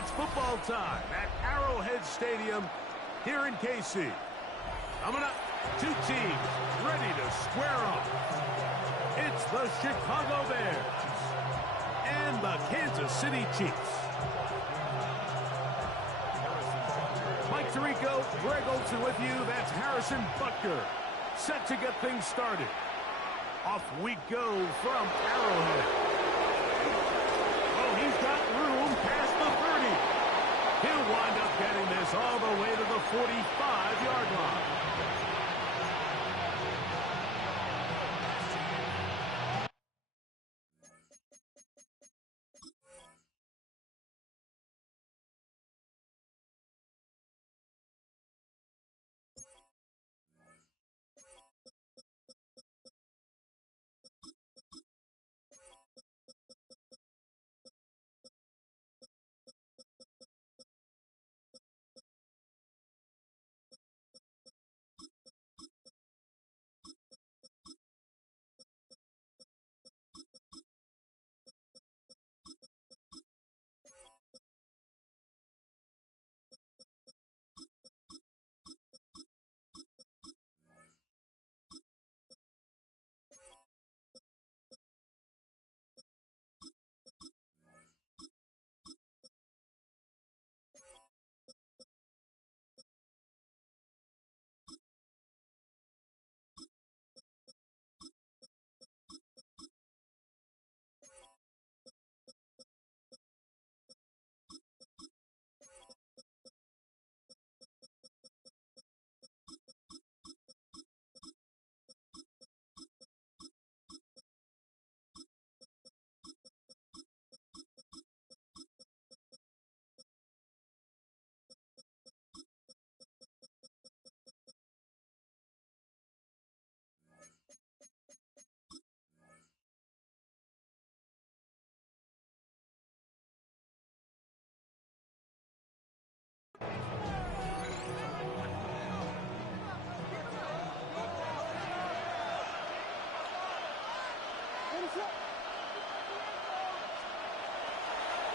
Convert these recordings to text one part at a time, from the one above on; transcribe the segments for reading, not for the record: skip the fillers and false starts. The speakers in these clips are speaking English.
It's football time at Arrowhead Stadium here in KC. Coming up, two teams ready to square off. It's the Chicago Bears and the Kansas City Chiefs. Mike Tirico, Greg Olsen with you. That's Harrison Butker. Set to get things started. Off we go from Arrowhead. Oh, he's got room past the 30. He'll wind up getting this all the way to the 45-yard line.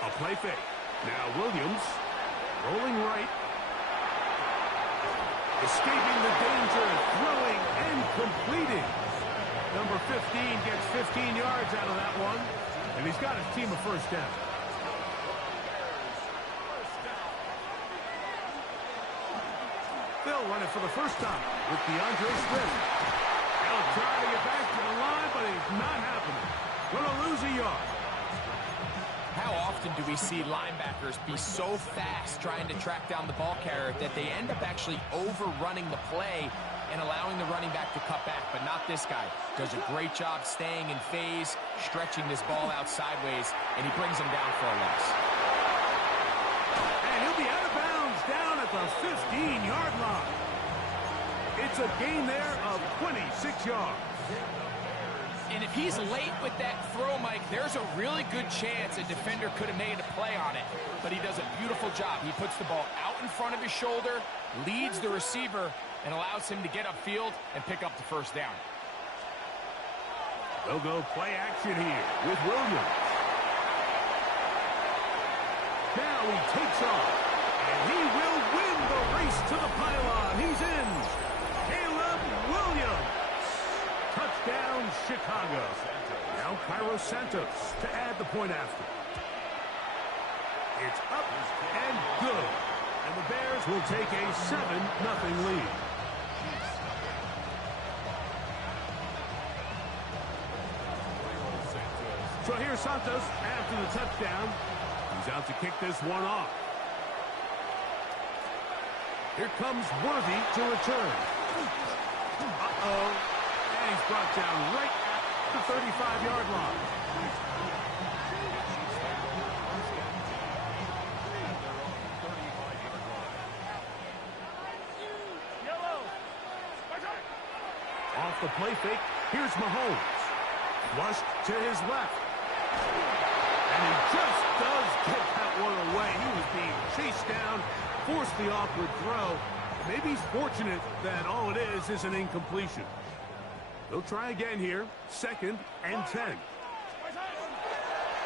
A play fake. Now Williams, rolling right. Escaping the danger, throwing and completing. Number 15 gets 15 yards out of that one, and he's got his team a first down. They'll run it for the first time with DeAndre Swift. They'll try to get back to the line, but it's not happening. Going to lose a yard. How often do we see linebackers be so fast trying to track down the ball carrier that they end up actually overrunning the play and allowing the running back to cut back, but not this guy. Does a great job staying in phase, stretching this ball out sideways, and he brings him down for a loss. And he'll be out of bounds down at the 15-yard line. It's a gain there of 26 yards. And if he's late with that throw, Mike, there's a really good chance a defender could have made a play on it. But he does a beautiful job. He puts the ball out in front of his shoulder, leads the receiver, and allows him to get upfield and pick up the first down. They'll go play action here with Williams. Now he takes off, and he will win the race to the pylon. He's in. Caleb Williams. Touchdown, Chicago. Now Cairo Santos to add the point after. It's up and good. And the Bears will take a 7-0 lead. So here's Santos after the touchdown. He's out to kick this one off. Here comes Worthy to return. Uh-oh. And he's brought down right at the 35-yard line. Off the play fake, here's Mahomes. Flushed to his left. And he just does get that one away. He was being chased down, forced the awkward throw. Maybe he's fortunate that all it is an incompletion. They'll try again here, 2nd and 10.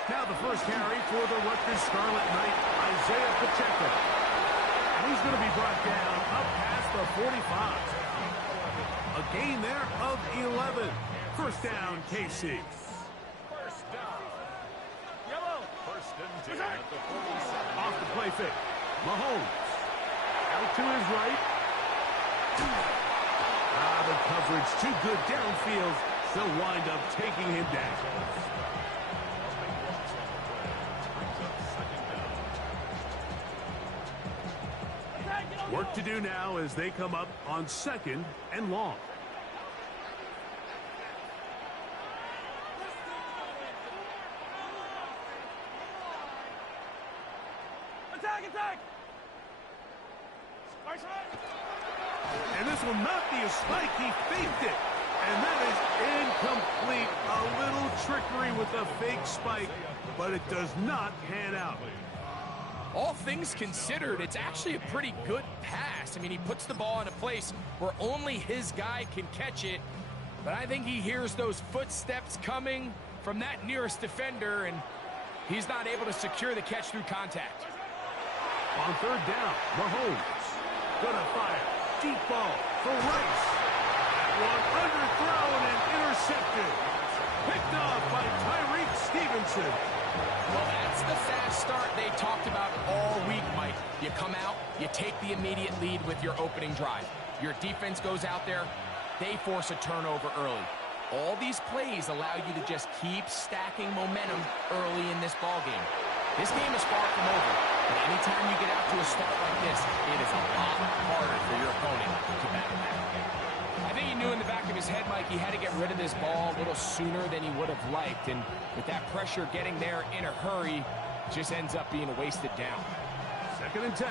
Now the first carry for the Rutgers Scarlet Knight, Isaiah He's going to be brought down up past the 45. A gain there of 11. First down, KC. First down. Yellow. First and 10 at the 47. Off the play fake. Mahomes. Out to his right. The coverage too good downfield. They'll wind up taking him down. Work to do now as they come up on 2nd and long. Attack! And this will not be a spike. He faked it. And that is incomplete. A little trickery with a fake spike, but it does not pan out. All things considered, it's actually a pretty good pass. I mean, he puts the ball in a place where only his guy can catch it. But I think he hears those footsteps coming from that nearest defender, and he's not able to secure the catch through contact. On 3rd down, Mahomes gonna fire. Deep ball for Rice. That one underthrown and intercepted. Picked off by Tyreek Stevenson. Well, that's the fast start they talked about all week, Mike. You come out, you take the immediate lead with your opening drive. Your defense goes out there, they force a turnover early. All these plays allow you to just keep stacking momentum early in this ballgame. This game is far from over, but anytime you get out to a start like this, it is a lot harder for your opponent to battle back. I think he knew in the back of his head, Mike, he had to get rid of this ball a little sooner than he would have liked, and with that pressure getting there in a hurry, it just ends up being a wasted down. 2nd and 10.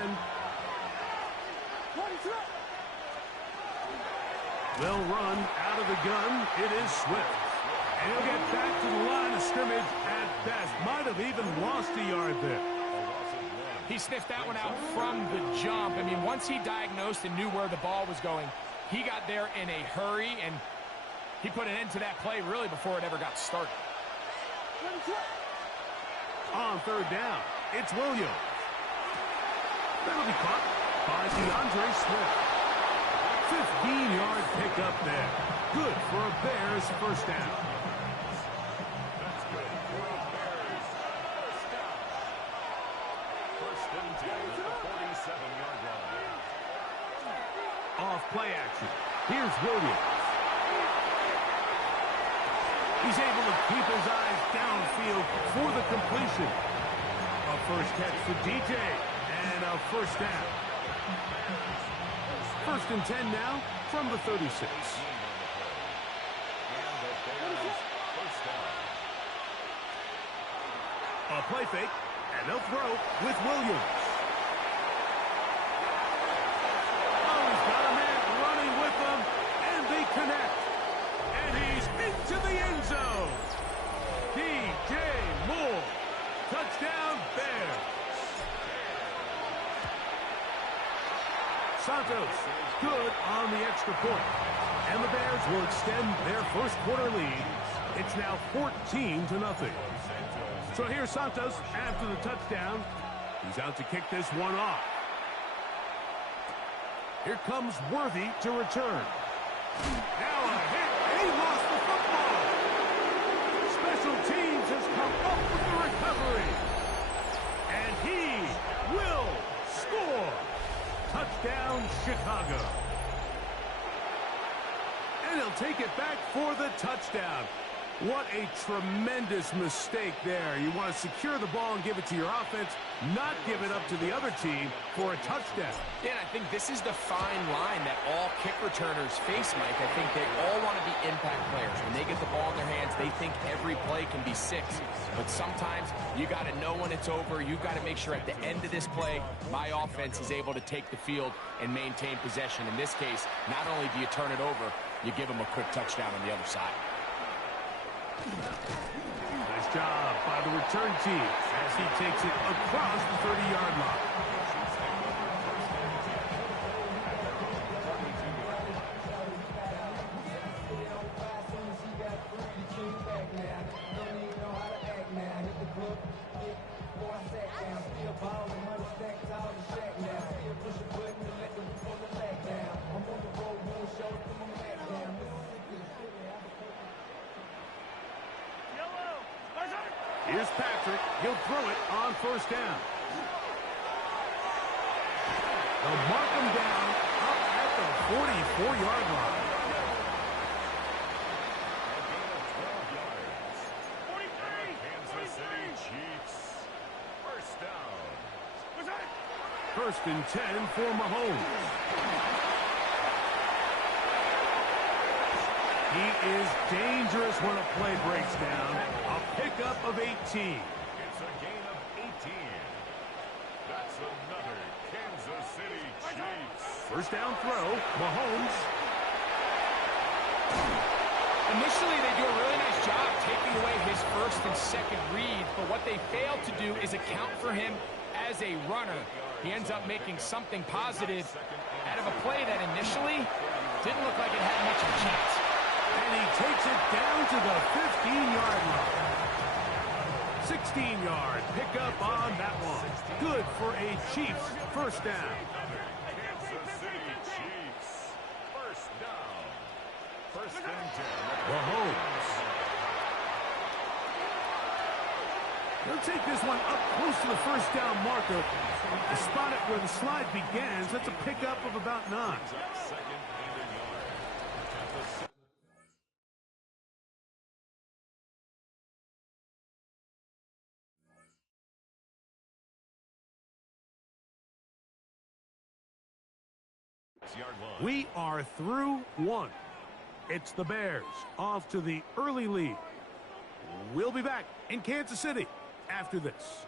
They'll run out of the gun. It is Swift. And he'll get back to the line of scrimmage at best. Might have even lost a yard there. He sniffed that one out from the jump. I mean, once he diagnosed and knew where the ball was going, he got there in a hurry, and he put an end to that play really before it ever got started. On 3rd down, it's Williams. That'll be caught by DeAndre Swift. 15-yard pickup there. Good for a Bears first down. That's good for a Bears first down. First and 10 at the 47-yard line. Off play action. Here's Williams. He's able to keep his eyes downfield for the completion. A first catch for DJ and a first down. 1st and 10 now from the 36. And the Bears first down. A play fake, and they'll throw with Williams. Oh, he's got a man running with them, and they connect. And he's into the end zone. DJ Moore. Touchdown, Bears. Santos, good on the extra point. And the Bears will extend their first quarter lead. It's now 14-0. So here's Santos after the touchdown. He's out to kick this one off. Here comes Worthy to return. Now a hit, and he lost the football. Special teams has come up with the recovery. And he will score. Touchdown, Chicago. And he'll take it back for the touchdown. What a tremendous mistake there. You want to secure the ball and give it to your offense, not give it up to the other team for a touchdown. Yeah, and I think this is the fine line that all kick returners face, Mike. I think they all want to be impact players. When they get the ball in their hands, they think every play can be 6. But sometimes you got to know when it's over. You've got to make sure at the end of this play, my offense is able to take the field and maintain possession. In this case, not only do you turn it over, you give them a quick touchdown on the other side. Nice job by the return team as he takes it across the 30-yard line. Patrick. He'll throw it on first down. They'll mark him down up at the 44-yard line. Kansas City Chiefs. First down. First and 10 for Mahomes. He is dangerous when a play breaks down. A pickup of 18. It's a gain of 18. That's another Kansas City Chiefs. First down throw, Mahomes. Initially, they do a really nice job taking away his first and second read, but what they fail to do is account for him as a runner. He ends up making something positive out of a play that initially didn't look like it had much of a chance. And he takes it down to the 15-yard line. 16-yard pickup on that one. Good for a Chiefs first down. Kansas City Chiefs. First down. First and 10. Mahomes. He'll take this one up close to the first down marker. To spot it where the slide begins, that's a pickup of about 9. Second and a yard. At the yard line. We are through one. It's the Bears off to the early lead. We'll be back in Kansas City after this.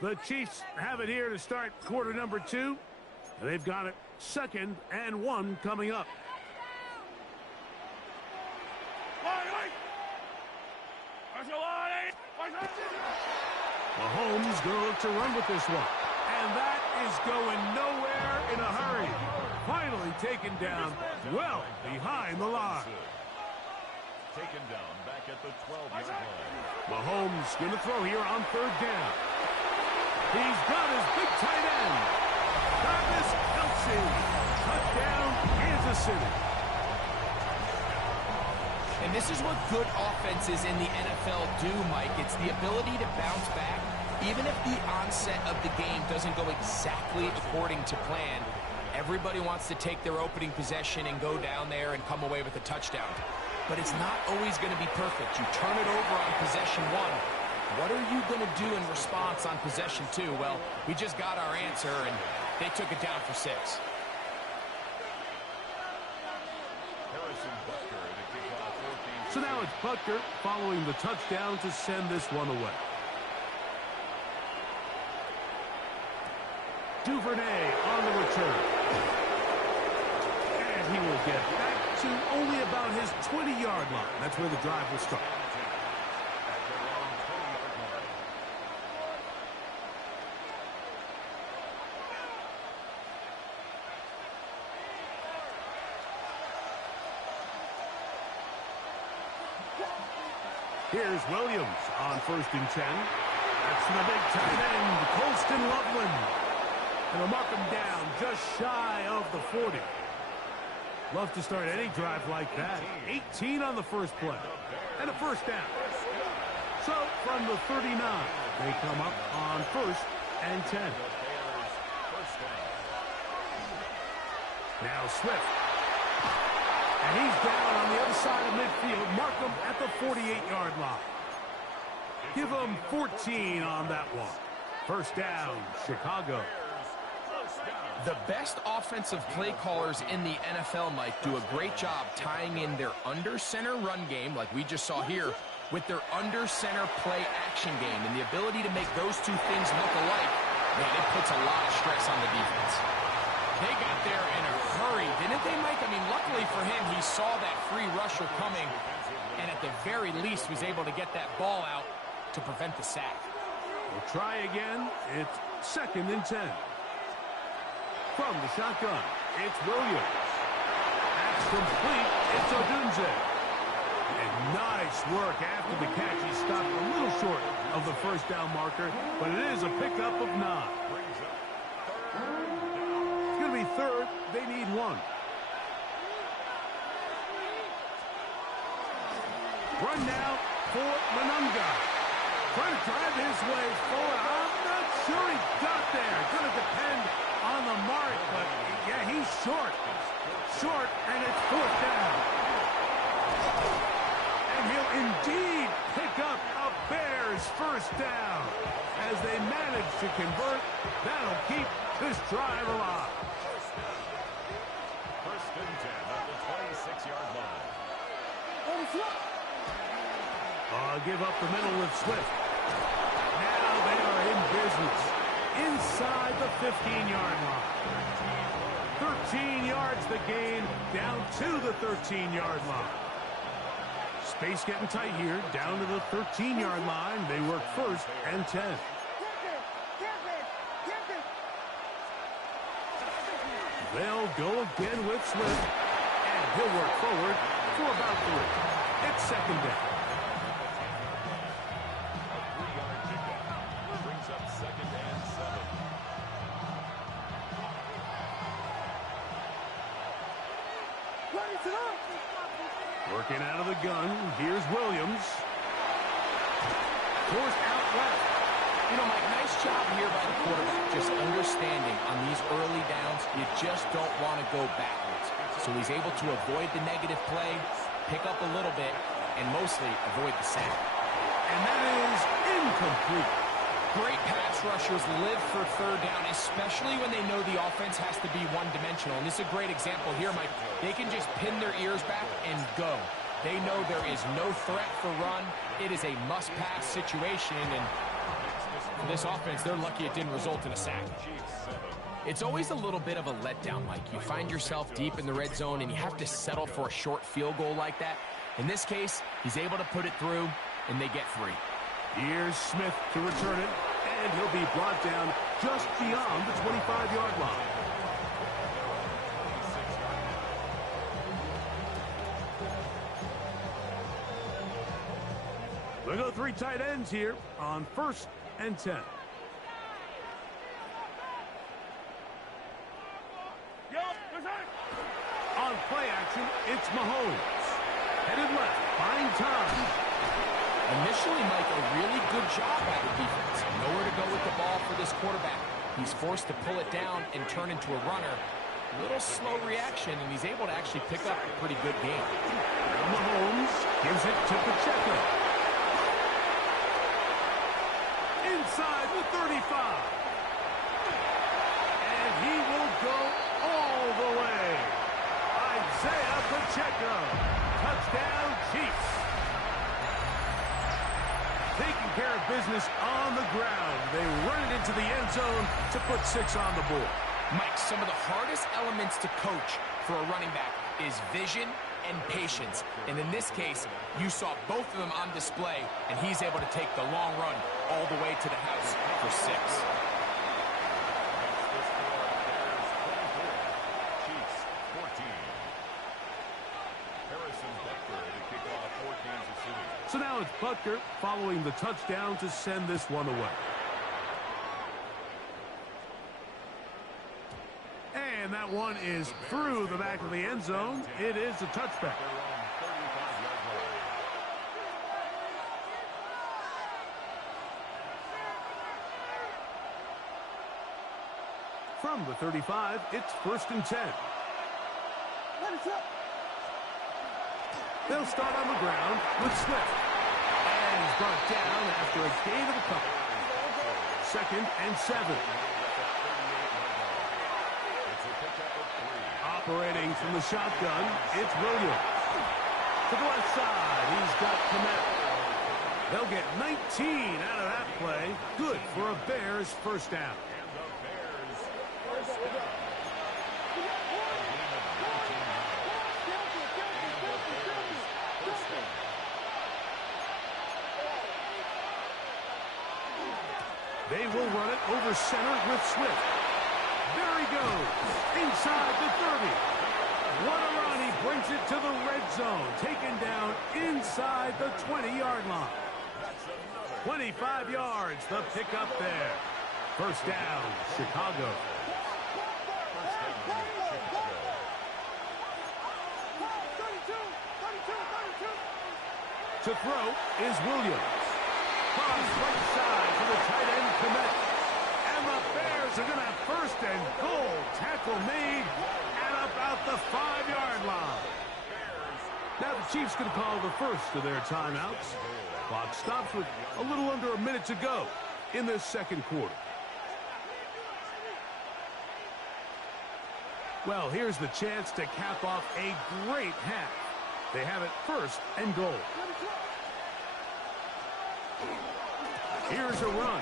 The Chiefs have it here to start quarter number 2. They've got it 2nd and 1 coming up. Mahomes going to look to run with this one. And that is going nowhere in a hurry. Finally taken down well behind the line. Taken down back at the 12-yard line. Mahomes going to throw here on third down. He's got his big tight end, Travis Kelce. Touchdown, Kansas City. And this is what good offenses in the NFL do, Mike. It's the ability to bounce back, even if the onset of the game doesn't go exactly according to plan. Everybody wants to take their opening possession and go down there and come away with a touchdown. But it's not always going to be perfect. You turn it over on possession 1. What are you going to do in response on possession 2? Well, we just got our answer, and they took it down for 6. Harrison Butker to kick off 14. So now it's Butker following the touchdown to send this one away. Duvernay on the return. And he will get back to only about his 20-yard line. That's where the drive will start. Here's Williams on first and 10. That's the big tight end, Colston Loveland. And they'll mark him down just shy of the 40. Love to start any drive like that. 18 on the first play. And a first down. So from the 39, they come up on first and 10. Now Swift. And he's down on the other side of midfield. Mark him at the 48-yard line. Give him 14 on that one. First down, Chicago. The best offensive play callers in the NFL, Mike, do a great job tying in their under-center run game, like we just saw here, with their under-center play action game. And the ability to make those two things look alike, man, it puts a lot of stress on the defense. They got there in a hurry, didn't they, Mike? I mean, luckily for him, he saw that free rusher coming, and at the very least was able to get that ball out to prevent the sack. We'll try again. It's 2nd and 10. From the shotgun, it's Williams. That's complete. It's Odunze. And nice work after the catch. He stopped a little short of the first down marker, but it is a pickup of 9. It's going to be 3rd. They need 1. Run now for Monunga. Trying to drive his way forward. I'm not sure he got there. Going to depend on the mark, but yeah, he's short. Short, and it's fourth down. And he'll indeed pick up a Bears first down. As they manage to convert, that'll keep this drive alive. First and 10 at the 26-yard line. Give up the middle with Swift. Now they are in business inside the 15-yard line. 13 yards the gain, down to the 13-yard line. Space getting tight here, down to the 13-yard line. They work first and 10. They'll go again with Swift, and he'll work forward for about 3. It's second down. A 3-yard pickup brings up second and 7. Working out of the gun, here's Williams. Forced out left. You know, Mike, nice job here by the quarterback, just understanding on these early downs, you just don't want to go backwards. So he's able to avoid the negative play, pick up a little bit, and mostly avoid the sack. And that is incomplete. Great pass rushers live for third down, especially when they know the offense has to be one-dimensional. And this is a great example here, Mike. They can just pin their ears back and go. They know there is no threat for run. It is a must-pass situation, and for this offense, they're lucky it didn't result in a sack. It's always a little bit of a letdown, Mike. You find yourself deep in the red zone, and you have to settle for a short field goal like that. In this case, he's able to put it through, and they get 3. Here's Smith to return it, and he'll be brought down just beyond the 25-yard line. They go 3 tight ends here on first and 10. On play action, it's Mahomes. Headed left, buying time. Initially, Mike, a really good job by the defense. Nowhere to go with the ball for this quarterback. He's forced to pull it down and turn into a runner. A little slow reaction, and he's able to actually pick up a pretty good game. Now Mahomes gives it to Pacheco. Inside the 35. And he will go all the way. Isaiah Pacheco. Touchdown, Chiefs. Taking care of business on the ground. They run it into the end zone to put 6 on the board. Mike, some of the hardest elements to coach for a running back is vision and patience. And in this case, you saw both of them on display, and he's able to take the long run all the way to the house for 6. Chiefs 14. Harrison Butker to kick off for Kansas City. So now it's Butker following the touchdown to send this one away. And that one is through the back of the end zone. It is a touchback. From the 35, it's first and 10. They'll start on the ground with Swift. And he's brought down after a gain of a couple. Second and 7. Operating from the shotgun, it's Williams. To the left side, he's got Kmet. They'll get 19 out of that play. Good for a Bears first down. They will run it over center with Swift. There he goes, inside the 30. What a run, he brings it to the red zone. Taken down inside the 20-yard line. 25 yards, the pickup there. First down, Chicago. To To throw is Williams. Cross right side to the tight end, Kmet. And the Bears are going to have first and goal. Tackle made at about the 5-yard line. Now the Chiefs can call the first of their timeouts. Clock stops with a little under a minute to go in this second quarter. Well, here's the chance to cap off a great half. They have it first and goal. Here's a run.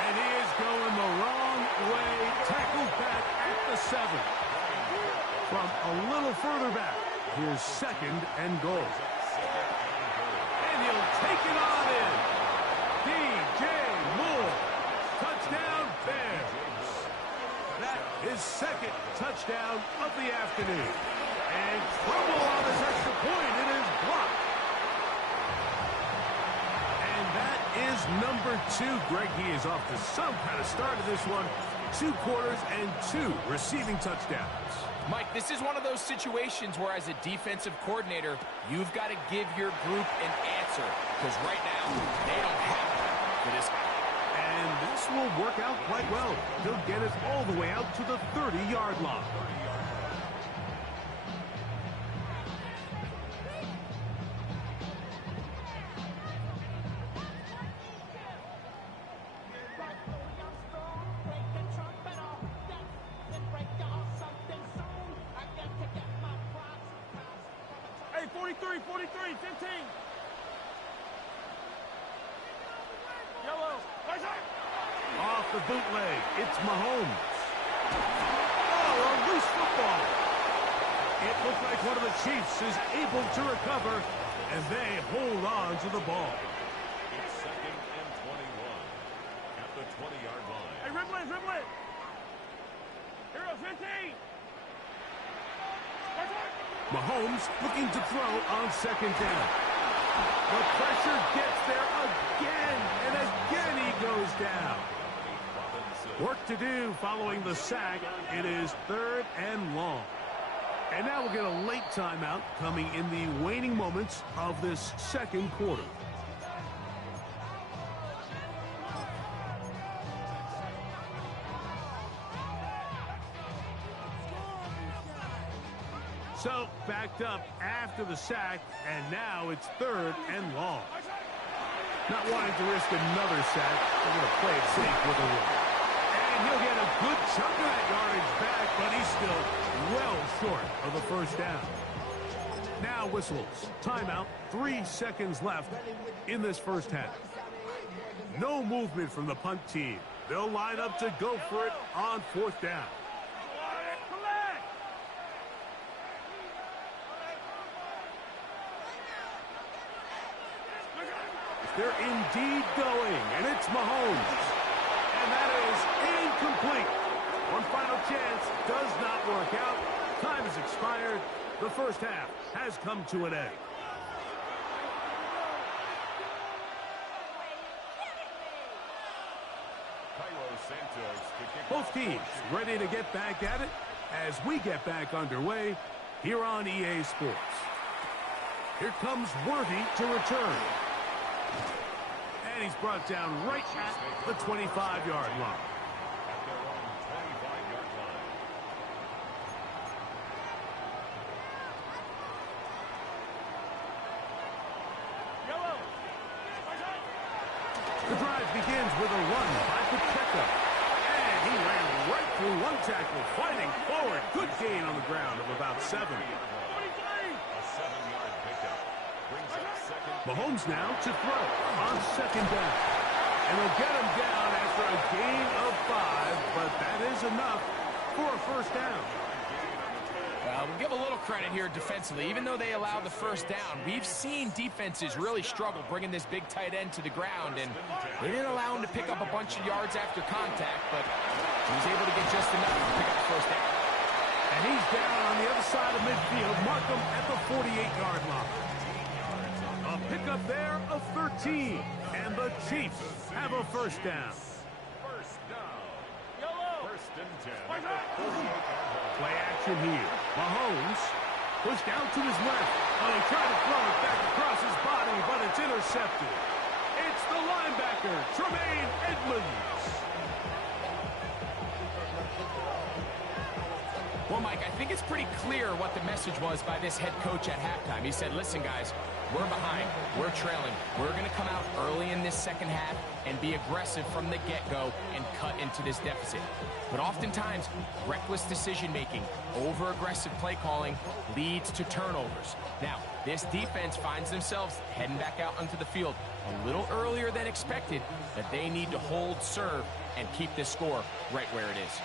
And he is going the wrong way. Tackled back at the 7. From a little further back, here's second and goal. And he'll take it on in. DJ Moore. Touchdown, Bears. That is second touchdown of the afternoon. And trouble on this extra point. It is blocked. And that is number 2. Greg, he is off to some kind of start of this one. 2 quarters and 2 receiving touchdowns. Mike, this is one of those situations where as a defensive coordinator, you've got to give your group an answer. Because right now, they don't have one for this guy. And this will work out quite well. He'll get it all the way out to the 30-yard line. Hey, 43, 15. Yellow. Off the bootleg, it's Mahomes. Oh, a loose football. It looks like one of the Chiefs is able to recover, and they hold on to the ball. It's second and 21 at the 20-yard line. Hey, dribble it. Here goes 15. Mahomes looking to throw on second down. The pressure gets there again, and again he goes down. Work to do following the sack. It is third and long. And now we'll get a late timeout coming in the waning moments of this second quarter. So, backed up after the sack, and now it's third and long. Not wanting to risk another sack, they're going to play it safe with a run. And he'll get a good chunk of that yardage back, but he's still well short of the first down. Now whistles. Timeout. 3 seconds left in this first half. No movement from the punt team. They'll line up to go for it on fourth down. They're indeed going, and it's Mahomes. And that is incomplete. One final chance does not work out. Time has expired. The first half has come to an end. Both teams ready to get back at it as we get back underway here on EA Sports. Here comes Worthy to return. And he's brought down right at the 25-yard line. At their own 25-yard line. Yellow. The drive begins with a run by Pacheco. And he ran right through one tackle, fighting forward. Good gain on the ground of about 7. 43. A 7-yard pickup. Brings up second. Mahomes now to throw on second down. And he'll get him down after a gain of 5, but that is enough for a first down. Well, we'll give a little credit here defensively. Even though they allowed the first down, we've seen defenses really struggle bringing this big tight end to the ground, and they didn't allow him to pick up a bunch of yards after contact, but he was able to get just enough to pick up the first down. And he's down on the other side of midfield. Mark him at the 48-yard line. A pickup there of 13, and the Chiefs have a first down. First down. Yellow. First and 10 at the 48-yard line. Play action here. Mahomes Pushed out to his left. Oh, he tried to throw it back across his body, but it's intercepted. It's the linebacker, Tremaine Edmonds. Well, Mike, I think it's pretty clear what the message was by this head coach at halftime. He said, listen, guys, we're behind. We're trailing. We're going to come out early in this second half and be aggressive from the get-go and cut into this deficit. But oftentimes, reckless decision-making, over-aggressive play calling leads to turnovers. Now, this defense finds themselves heading back out onto the field a little earlier than expected, but they need to hold serve and keep this score right where it is.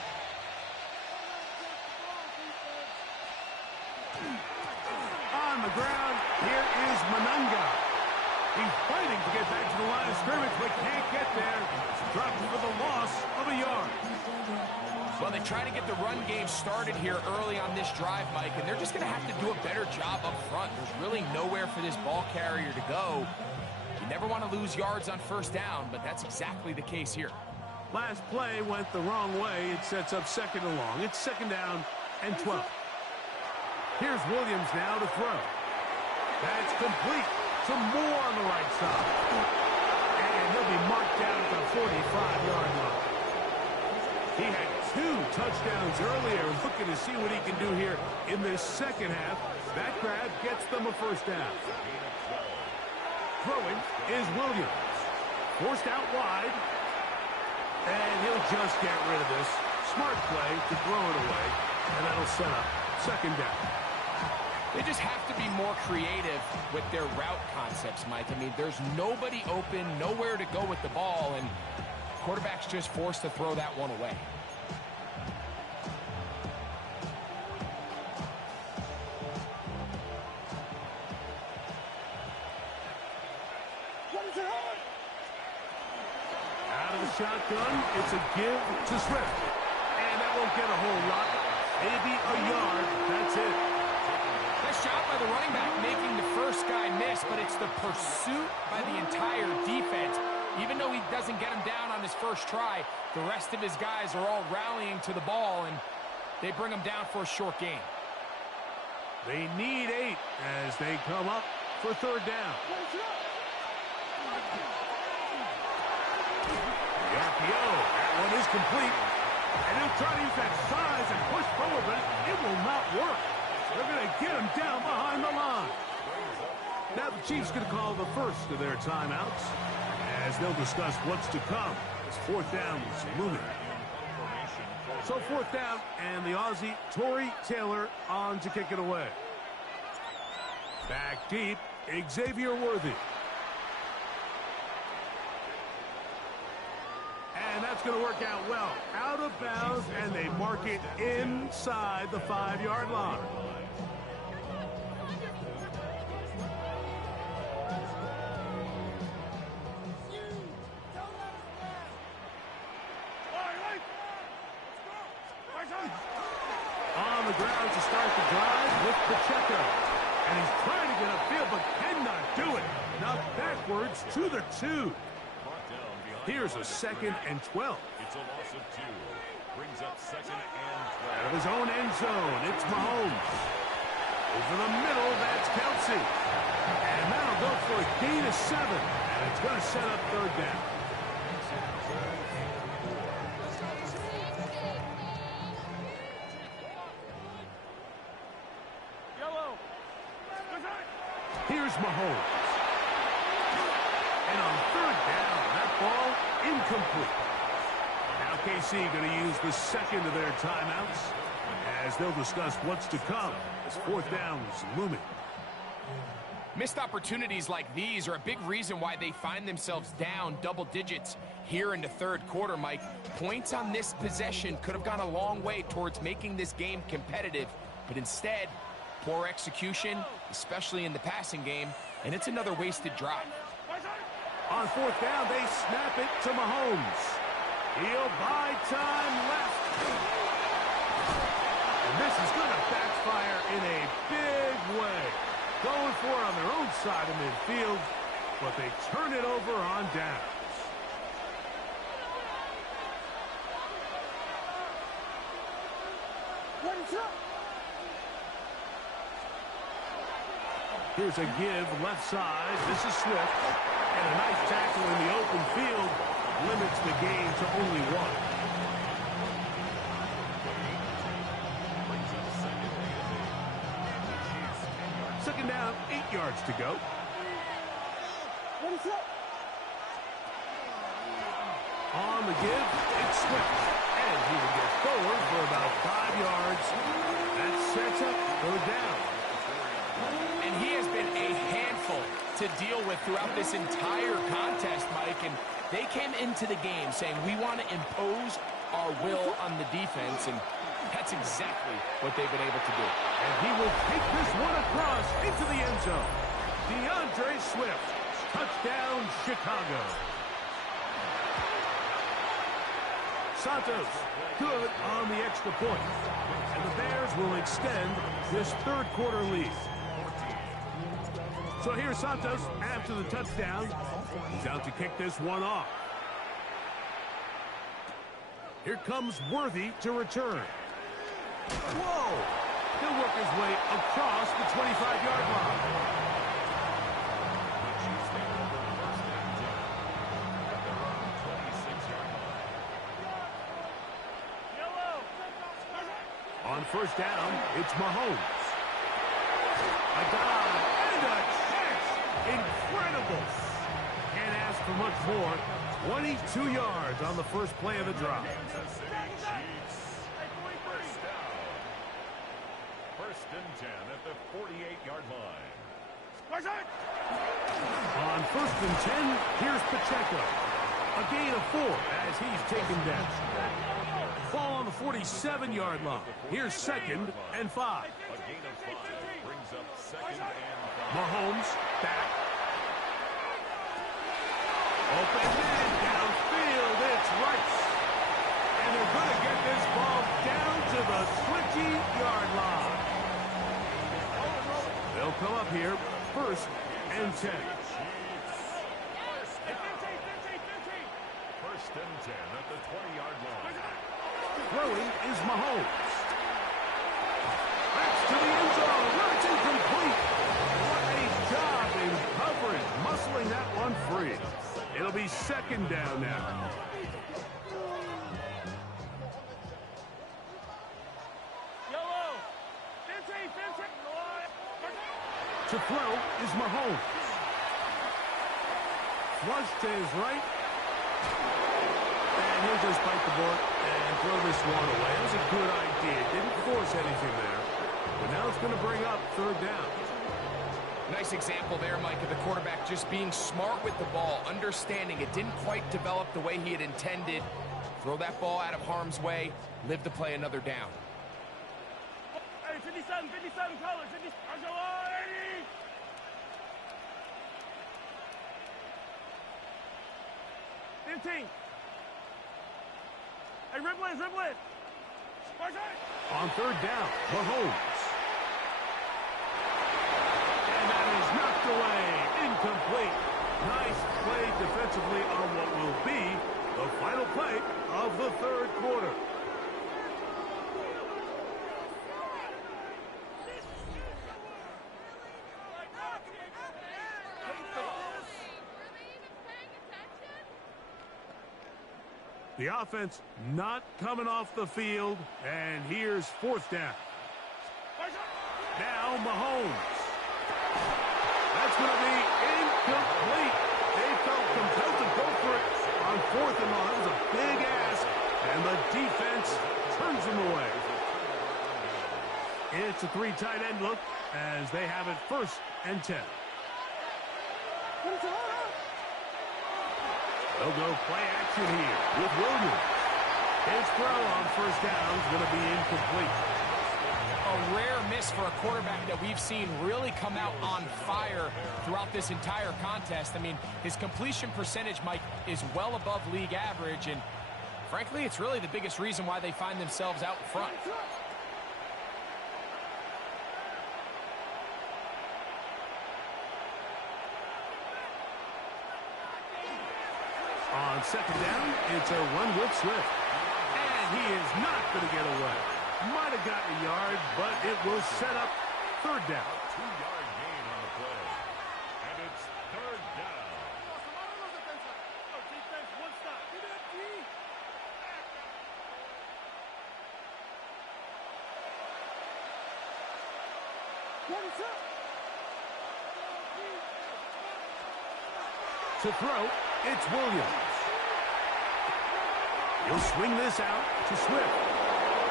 On the ground, here is Monunga. He's fighting to get back to the line of scrimmage, but can't get there. Dropped for the loss of a yard. Well, they try to get the run game started here early on this drive, Mike, and they're just going to have to do a better job up front. There's really nowhere for this ball carrier to go. You never want to lose yards on first down, but that's exactly the case here. Last play went the wrong way. It sets up second and long. It's second down and 12. Here's Williams now to throw. That's complete. Some more on the right side. And he'll be marked down at the 45-yard line. He had 2 touchdowns earlier. Looking to see what he can do here in this second half. That grab gets them a first down. Throwing is Williams. Forced out wide. And he'll just get rid of this. Smart play to throw it away. And that'll set up second down. They just have to be more creative with their route concepts, Mike. I mean, there's nobody open, nowhere to go with the ball, and quarterback's just forced to throw that one away. Out of the shotgun, it's a give to Swift. And that won't get a whole lot. Maybe a yard. That's it. Nice job by the running back making the first guy miss, but it's the pursuit by the entire defense. Even though he doesn't get him down on his first try, the rest of his guys are all rallying to the ball, and they bring him down for a short gain. They need 8 as they come up for third down. The RPO, that one is complete. And he'll try to use that size and push forward, but it will not work. They're going to get him down behind the line. Now the Chiefs going to call the first of their timeouts as they'll discuss what's to come. It's fourth down looming. So fourth down, and the Aussie, Tory Taylor, on to kick it away. Back deep, Xavier Worthy. And that's going to work out well. Out of bounds, and they mark it inside the 5-yard line. On the ground to start the drive with Pacheco. And he's trying to get upfield, but cannot do it. Knocked backwards to the 2. Here's a second and 12. It's a loss of 2. Brings up second and 12. Out of his own end zone, it's Mahomes. Over the middle, that's Kelsey. And that'll go for a gain of 7. And it's going to set up third down. Here's Mahomes. And on third down, that ball incomplete. Now KC going to use the second of their timeouts as they'll discuss what's to come as fourth down is looming. Missed opportunities like these are a big reason why they find themselves down double digits here in the third quarter, Mike. Points on this possession could have gone a long way towards making this game competitive, but instead, poor execution, especially in the passing game, and it's another wasted drive. On fourth down, they snap it to Mahomes. He'll buy time left. And this is going to backfire in a big way. Going for it on their own side of midfield, but they turn it over on downs. Here's a give left side. This is Swift. And a nice tackle in the open field limits the game to only one. Second down, 8 yards to go. On the give, it's Swift. And he will get forward for about 5 yards. That sets up third down. And he has been a handful to deal with throughout this entire contest, Mike. And they came into the game saying, we want to impose our will on the defense. And that's exactly what they've been able to do. And he will take this one across into the end zone. DeAndre Swift. Touchdown, Chicago. Santos, good on the extra point. And the Bears will extend this third quarter lead. So here's Santos after the touchdown. He's out to kick this one off. Here comes Worthy to return. Whoa! He'll work his way across the 25-yard line. On first down, it's Mahomes. A dive and a catch. Incredible. Can't ask for much more. 22 yards on the first play of the drive. First and 10 at the 48-yard line. On first and 10, here's Pacheco. A gain of 4 as he's taken down. Ball on the 47-yard line. Here's second and 5. A gain of 5 brings up second and 5. Mahomes back. Open man downfield. It's Rice. And they're going to get this ball down to the 20-yard line. They'll come up here first and 10. First and 10 at the 20-yard line. Throwing is Mahomes. That's to the end zone. Where it's incomplete. What a job in coverage, muscling that one free. It'll be second down now. To throw is Mahomes. Flush to his right. And he'll just bite the bullet and throw this one away. It was a good idea. Didn't force anything there. But now it's going to bring up third down. Nice example there, Mike, of the quarterback just being smart with the ball, understanding it didn't quite develop the way he had intended. Throw that ball out of harm's way, live to play another down. Hey, 57 colors. 15. Hey, Riblet. On third down, Mahomes. And that is knocked away. Incomplete. Nice play defensively on what will be the final play of the third quarter. The offense not coming off the field, and here's fourth down. Now Mahomes. That's going to be incomplete. They felt compelled to go for it on fourth and long. That was a big ask, and the defense turns them away. It's a 3 tight end look as they have it first and 10. They'll go play action here with Williams. His throw on first down is going to be incomplete. A rare miss for a quarterback that we've seen really come out on fire throughout this entire contest. I mean, his completion percentage, Mike, is well above league average, and frankly, it's really the biggest reason why they find themselves out front. On second down, it's a run with Swift. And he is not going to get away. Might have gotten a yard, but it will set up third down. 2-yard gain on the play. To throw, it's Williams. He'll swing this out to Swift.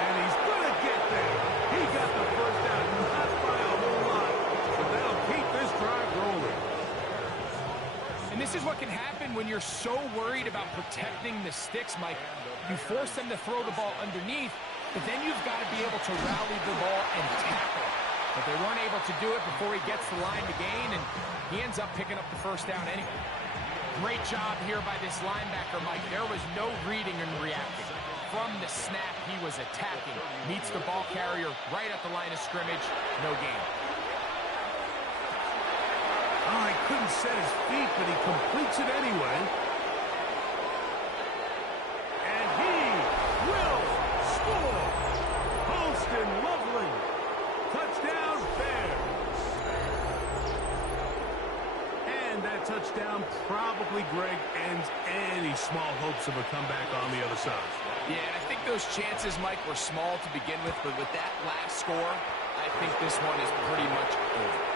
And he's going to get there. He got the first down, not by a whole lot. But that'll keep this drive rolling. And this is what can happen when you're so worried about protecting the sticks, Mike. You force them to throw the ball underneath, but then you've got to be able to rally the ball and tackle. But they weren't able to do it before he gets the line to gain, and he ends up picking up the first down anyway. Great job here by this linebacker, Mike. There was no reading and reacting. From the snap, he was attacking. Meets the ball carrier right at the line of scrimmage. No gain. Oh, he couldn't set his feet, but he completes it anyway. And he will score. Holston Lovely. Touchdown, Bears. And that touchdown probably, Greg, ends any small hopes of a comeback on the other side. Yeah, and I think those chances, Mike, were small to begin with, but with that last score, I think this one is pretty much over.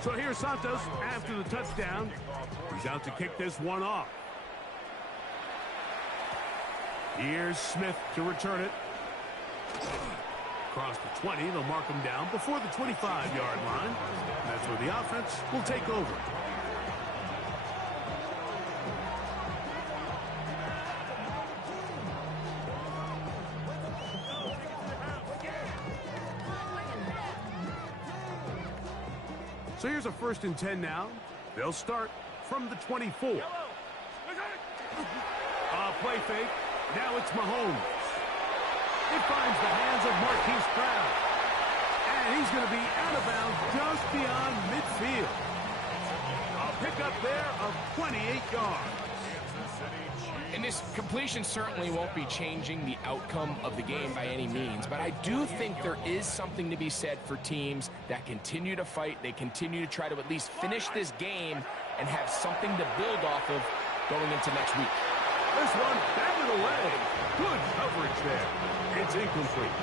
So here's Santos after the touchdown. He's out to kick this one off. Here's Smith to return it. Across the 20, they'll mark him down before the 25-yard line. That's where the offense will take over. So here's a 1st and 10 now. They'll start from the 24. Play fake. Now it's Mahomes. It finds the hands of Marquise Brown. And he's going to be out of bounds just beyond midfield. A pickup there of 28 yards. And this completion certainly won't be changing the outcome of the game by any means, but I do think there is something to be said for teams that continue to fight. They continue to try to at least finish this game and have something to build off of going into next week. This one batted away. Good coverage there. It's incomplete.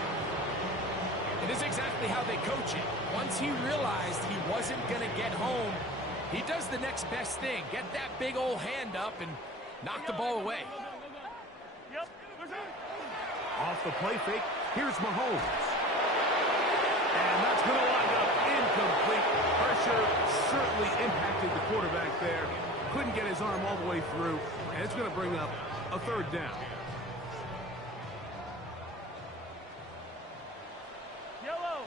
It is exactly how they coach it. Once he realized he wasn't going to get home, he does the next best thing. Get that big old hand up and knock the ball away. Off the play fake, here's Mahomes. And that's going to wind up incomplete. Pressure certainly impacted the quarterback there. Couldn't get his arm all the way through, and it's going to bring up a 3rd down. Yellow.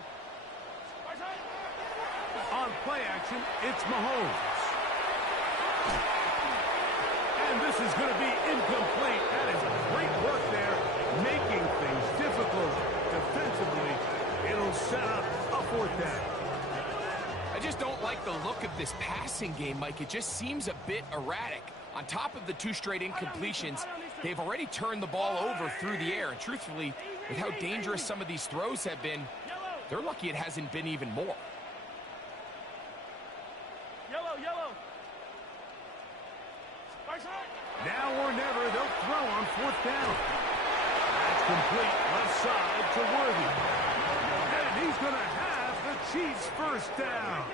On play action, it's Mahomes. And this is going to be incomplete. That is great work there, making things difficult defensively. It'll set up a 4th down. I just don't like the look of this passing game, Mike. It just seems a bit erratic. On top of the 2 straight incompletions, they've already turned the ball over through the air. And truthfully, with how dangerous some of these throws have been, they're lucky it hasn't been even more. Yellow. Now or never, they'll throw on 4th down. That's complete left side to Worthy. And he's going to have the Chiefs' 1st down.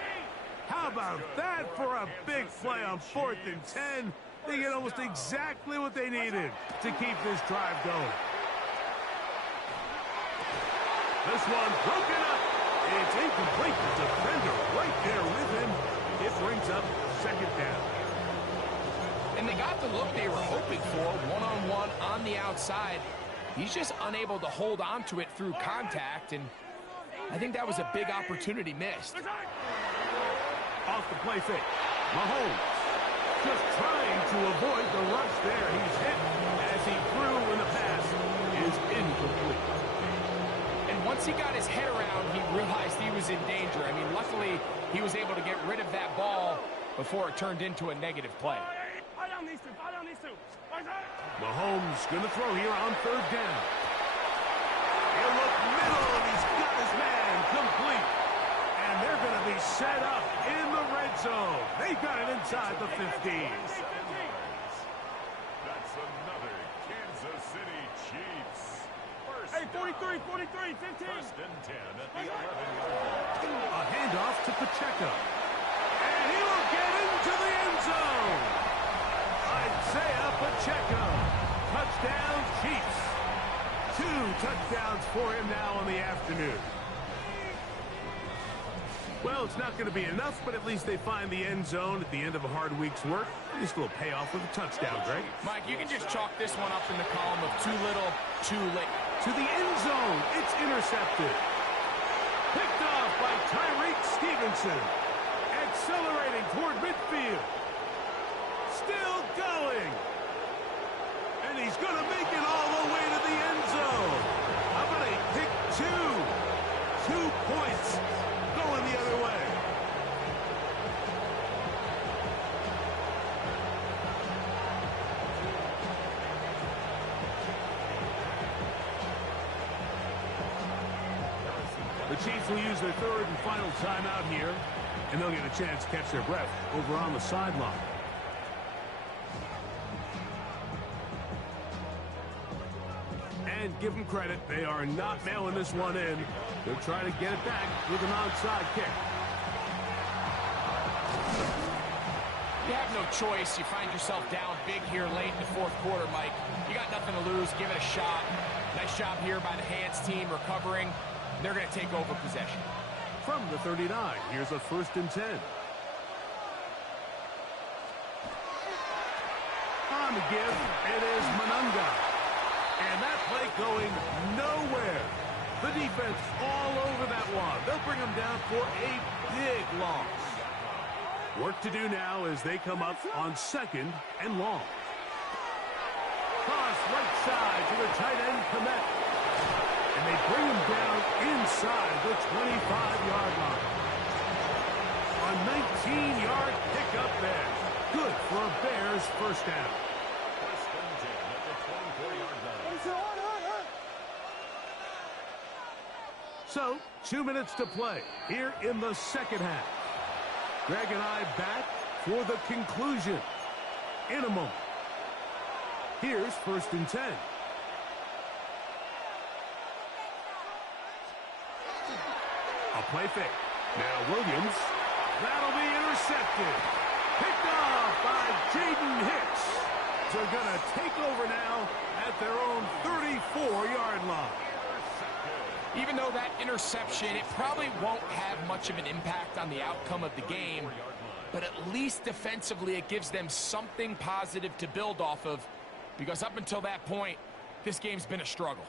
How about that for a big play on 4th and 10? They get almost exactly what they needed to keep this drive going. This one broken up. It's incomplete. The defender right there with him. It brings up 2nd down. And they got the look they were hoping for, one-on-one on the outside. He's just unable to hold on to it through contact, and I think that was a big opportunity missed. Off the play fake. Mahomes just trying to avoid the rush there. He's hit as he threw, and the pass is incomplete. And once he got his head around, he realized he was in danger. I mean, luckily, he was able to get rid of that ball before it turned into a negative play. Mahomes going to throw here on 3rd down. He'll look middle, and he's got his man complete. And they're going to be set up in the red zone. They got it inside the 15. That's another Kansas City Chiefs. First Hey, 43, down. 43, 15. First and 10 at the 11-yard line. A handoff to Pacheco. And he will get into the end zone. Isaiah Pacheco. Touchdown, Chiefs. 2 touchdowns for him now on the afternoon. Well, it's not going to be enough, but at least they find the end zone at the end of a hard week's work. At least a little payoff with a touchdown, Greg. Mike, you can just chalk this one up in the column of too little, too late. To the end zone. It's intercepted. Picked off by Tyreek Stevenson. Accelerating toward midfield. Still going. And he's going to make it all the way to the end zone. How about a pick 2? 2 points going the other way. The Chiefs will use their third and final timeout here, and they'll get a chance to catch their breath over on the sideline. And give them credit, they are not mailing this one in. They'll try to get it back with an onside kick. You have no choice. You find yourself down big here late in the fourth quarter, Mike. You got nothing to lose. Give it a shot. Nice job here by the hands team recovering. They're going to take over possession. From the 39, here's a 1st and 10. On the give, it is Monunga. And that play going nowhere. The defense all over that one. They'll bring them down for a big loss. Work to do now as they come up on 2nd and long. Cross right side to the tight end, Komet. And they bring him down inside the 25-yard line. A 19-yard pickup there. Good for a Bears first down. First and 10 at the 24-yard line. So, 2 minutes to play here in the second half. Greg and I back for the conclusion in a moment. Here's 1st and 10. A play fake. Now Williams. That'll be intercepted. Picked off by Jaden Hicks. They're going to take over now at their own 34-yard line. Even though that interception, it probably won't have much of an impact on the outcome of the game, but at least defensively it gives them something positive to build off of, because up until that point, this game's been a struggle.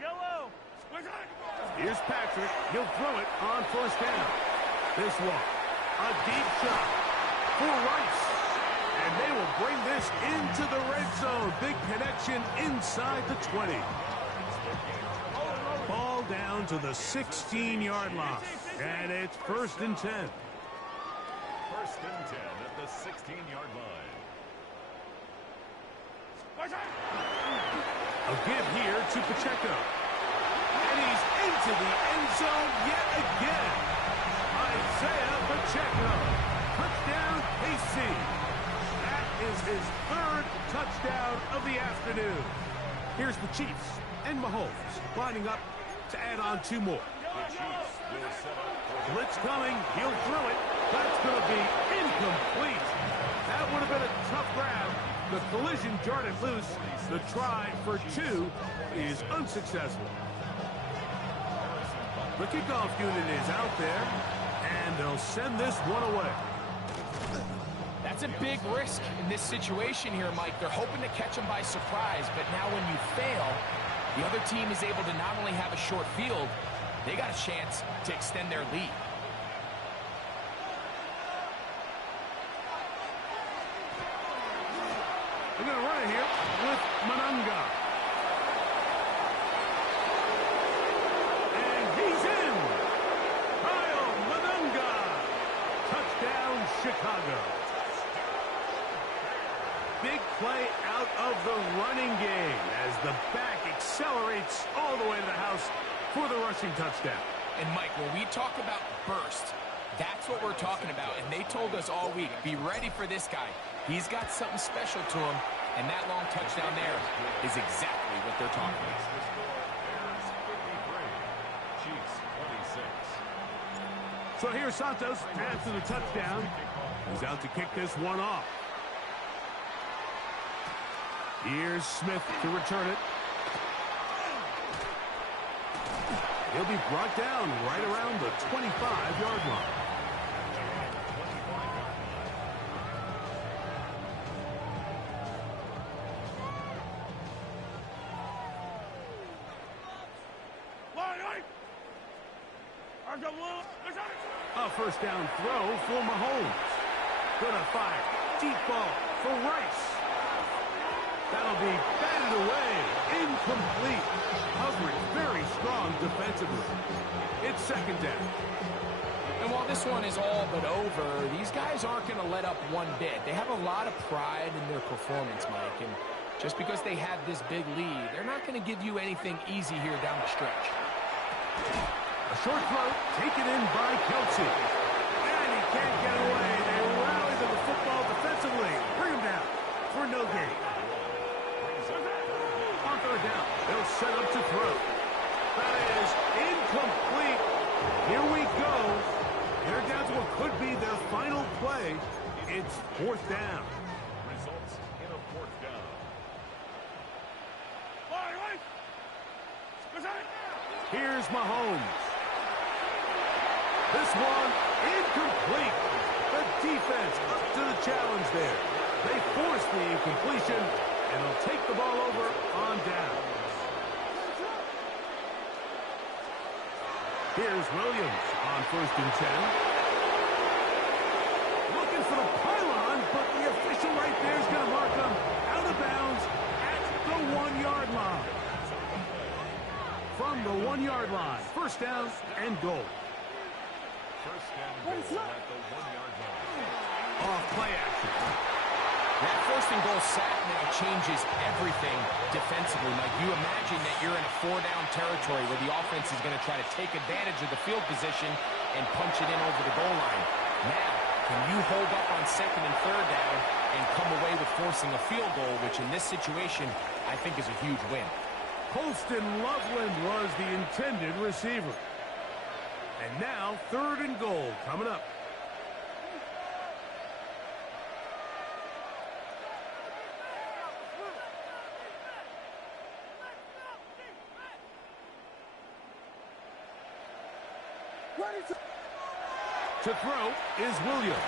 Yellow. Here's Patrick. He'll throw it on 1st down. This one, a deep shot for Rice. And they will bring this into the red zone. Big connection inside the 20. Ball down to the 16-yard line. And it's 1st and 10. First and 10 at the 16-yard line. A give here to Pacheco. And he's into the end zone yet again. Isaiah Pacheco. Touchdown, KC. That is his 3rd touchdown of the afternoon. Here's the Chiefs and Mahomes lining up to add on 2 more. The Chiefs will set up for Blitz coming. He'll throw it. That's going to be incomplete. That would have been a tough grab. The collision jarred it loose. The try for 2 is unsuccessful. The kickoff unit is out there, and they'll send this one away. That's a big risk in this situation here, Mike. They're hoping to catch them by surprise, but now when you fail, the other team is able to not only have a short field, they got a chance to extend their lead. They're going to run it here with Monunga. And he's in. Kyle Monunga. Touchdown, Chicago. big play out of the running game as the back accelerates all the way to the house for the rushing touchdown. And, Mike, when we talk about burst, that's what we're talking about. And they told us all week, be ready for this guy. He's got something special to him, and that long touchdown there is exactly what they're talking about. So here's Santos after the touchdown. He's out to kick this one off. Here's Smith to return it. He'll be brought down right around the 25-yard line. A first down throw for Mahomes. Gonna fire. Deep ball for Rice. That'll be batted away. Incomplete. Coverage very strong defensively. It's second down. And while this one is all but over, these guys aren't going to let up one bit. They have a lot of pride in their performance, Mike. And just because they have this big lead, they're not going to give you anything easy here down the stretch. A short throw taken in by Kelsey. And he can't get away. They rally to the football defensively. Bring him down for no gain. On third down, they'll set up to throw. That is incomplete. Here we go. They're down to what could be their final play. It's fourth down. Results in a fourth down. Here's Mahomes. This one incomplete. The defense up to the challenge there. They force the incompletion, and they'll take the ball over on down. Here's Williams on first and 10. Looking for the pylon, but the official right there is going to mark him out of bounds at the 1-yard line. From the 1-yard line, first down and goal. First and goal at the 1-yard line. Off play action. That first and goal sack now changes everything defensively. Like, you imagine that you're in a 4-down territory where the offense is going to try to take advantage of the field position and punch it in over the goal line. Now, can you hold up on second and third down and come away with forcing a field goal, which in this situation I think is a huge win. Colston Loveland was the intended receiver. And now, third and goal coming up. To throw is Williams.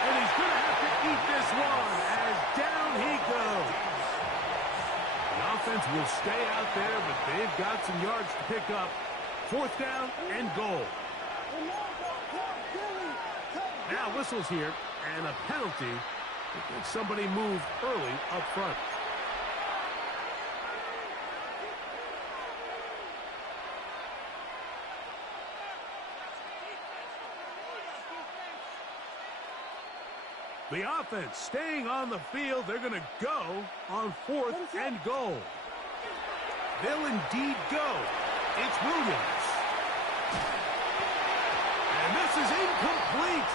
And he's going to have to eat this one as down he goes. The offense will stay out there, but they've got some yards to pick up. Fourth down and goal. Now whistles here and a penalty if somebody moved early up front. The offense staying on the field. They're going to go on fourth and goal. They'll indeed go. It's Williams. And this is incomplete.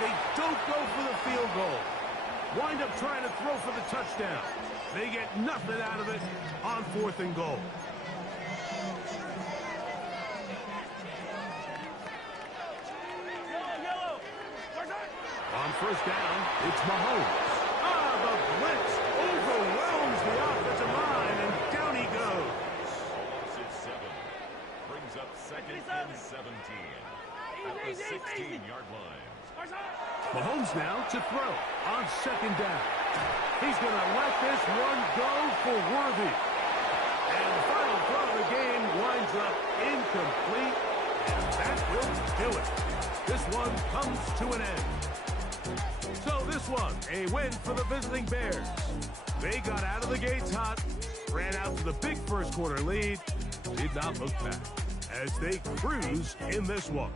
They don't go for the field goal. Wind up trying to throw for the touchdown. They get nothing out of it on fourth and goal. On first down, it's Mahomes. The blitz overwhelms the offensive line, and down he goes. Loss at 7. Brings up second and 17 at the 16-yard line. Mahomes now to throw on second down. He's going to let this one go for Worthy. And the final throw of the game winds up incomplete, and that will do it. This one comes to an end. So this one, a win for the visiting Bears. They got out of the gates hot, ran out to the big first quarter lead, did not look back as they cruise in this one.